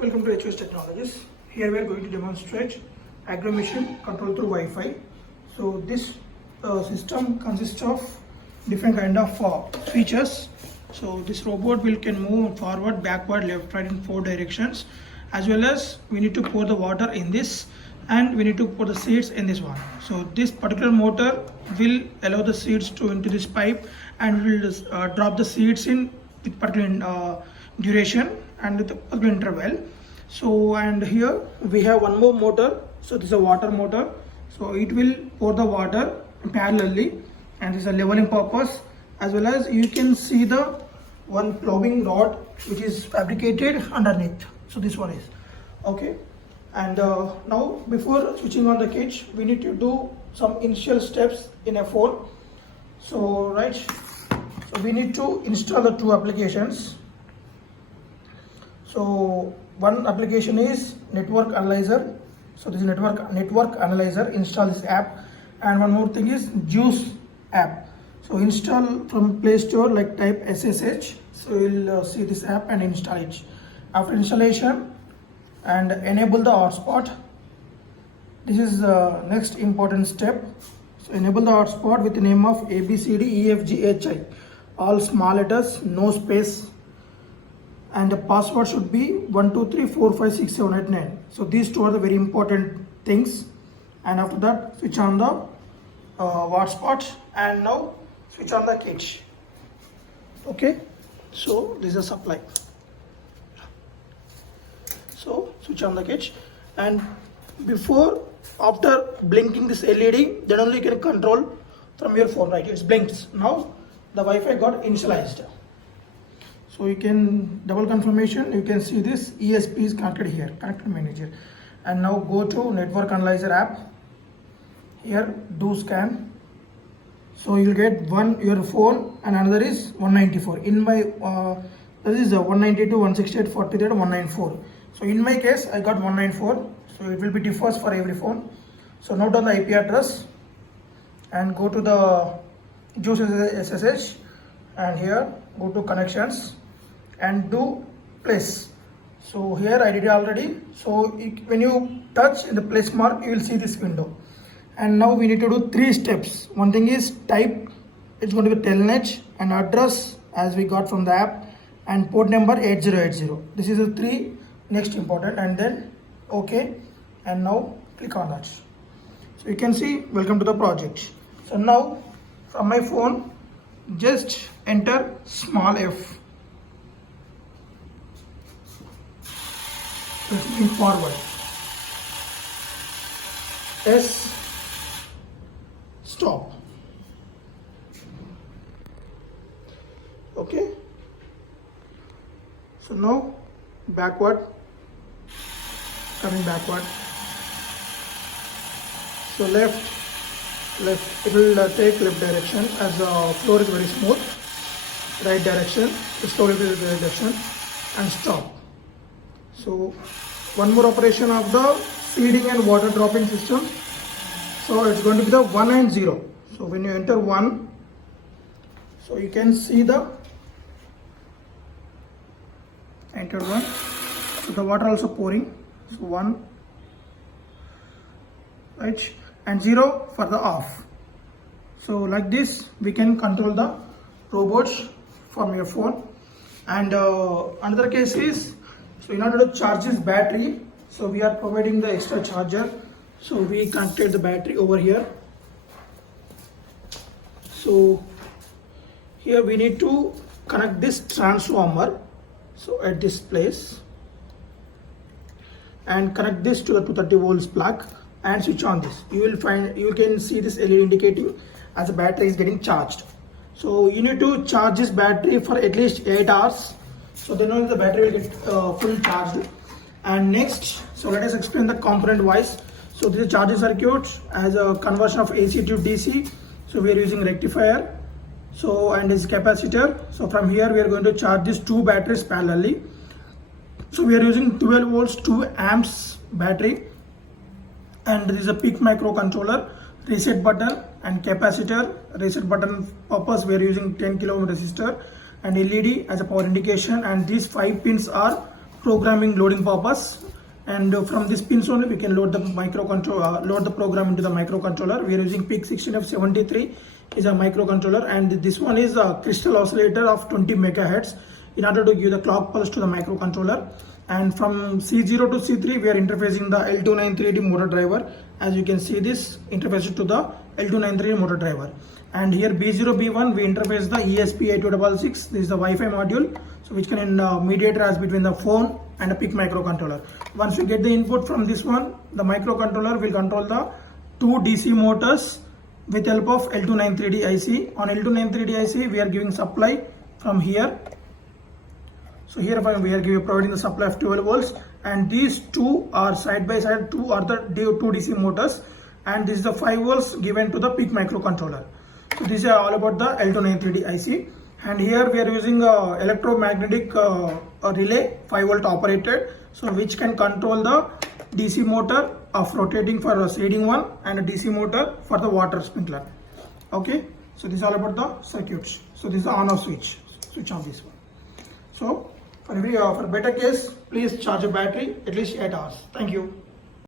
Welcome to HOS Technologies. Here we are going to demonstrate AgroMachine control through Wi-Fi. So this system consists of different kind of features. So this robot can move forward, backward, left, right in 4 directions, as well as we need to pour the water in this, and we need to pour the seeds in this one. So this particular motor will allow the seeds to into this pipe and will drop the seeds in with particular duration and with a particular interval. So and here we have one more motor. So this is a water motor. So it will pour the water parallelly, and this is a leveling purpose, as well as you can see the one plowing rod which is fabricated underneath. So this one is okay. And now before switching on the kit, we need to do some initial steps in a phone. So so we need to install the 2 applications. So one application is Network Analyzer. So this is Network Analyzer. Install this app, and one more thing is Juice app. So install from Play Store, like type SSH. So you'll see this app and install it. After installation, and enable the hotspot. This is the next important step. So enable the hotspot with the name of ABCDEFGHI, all small letters, no space, and the password should be 123456789. So these 2 are the very important things. And after that, switch on the hotspot, and now switch on the kit. Okay, so this is a supply. So switch on the kit, and after blinking this LED, then only you can control from your phone, right? It blinks. Now the Wi-Fi got initialized. So you can double confirmation. You can see this ESP is connected here, connected manager. And now go to Network Analyzer app. Here do scan. So you'll get one your phone and another is 194. In my this is 192, 168, 43, 194. So in my case, I got 194. So it will be differs for every phone. So note down the IP address and go to the Juice SSH, and here go to connections and do place. So here I did it already. So when you touch in the place mark, you will see this window. And now we need to do 3 steps. One thing is type. It's going to be telnet and address as we got from the app, and port number 8080. This is the 3 next important, and then okay, and now click on that. So you can see welcome to the project. So now from my phone, just enter small f. Let's move forward. S, stop. Okay. So now backward, coming backward. So left, it will take left direction as the floor is very smooth. Right direction, slowly to the right direction, and stop. So one more operation of the feeding and water dropping system. So it's going to be the 1 and 0. So when you enter 1, so you can see the enter 1. So the water also pouring. So 1, right, and 0 for the off. So like this we can control the robots from your phone. And another case is, so in order to charge this battery, so we are providing the extra charger. So we connected the battery over here. So here we need to connect this transformer, so at this place, and connect this to the 230 volts plug and switch on this. You can see this LED indicating as the battery is getting charged. So you need to charge this battery for at least 8 hours. So then only the battery will get full charged. And next, so let us explain the component wise. So this is charging circuit as a conversion of AC to DC. So we are using rectifier. So and this capacitor. So from here we are going to charge these 2 batteries parallelly. So we are using 12 volts 2 amps battery, and this is a PIC microcontroller, reset button and capacitor. Reset button purpose we are using 10 kilo ohm resistor, and LED as a power indication, and these 5 pins are programming loading purpose. And from this pins only we can load the microcontroller, load the program into the microcontroller. We are using PIC16F73 is a microcontroller, and this one is a crystal oscillator of 20 megahertz in order to give the clock pulse to the microcontroller. And from C0 to C3 we are interfacing the L293D motor driver. As you can see, this interfaces to the L293D motor driver. And here B0 B1 we interface the ESP8266. This is the Wi-Fi module, so which can mediate as between the phone and a PIC microcontroller. Once we get the input from this one, the microcontroller will control the two DC motors with help of L293D IC. On L293D IC we are giving supply from here. So here we are providing the supply of 12 volts, and these two are side by side, two are the two DC motors, and this is the 5 volts given to the PIC microcontroller. So this is all about the L293D IC. And here we are using electromagnetic relay 5 volt operated, so which can control the DC motor of rotating for shading one and a DC motor for the water sprinkler. Okay, so this is all about the circuits. So this is the on off switch on this one. So for better case, please charge a battery at least 8 hours. Thank you.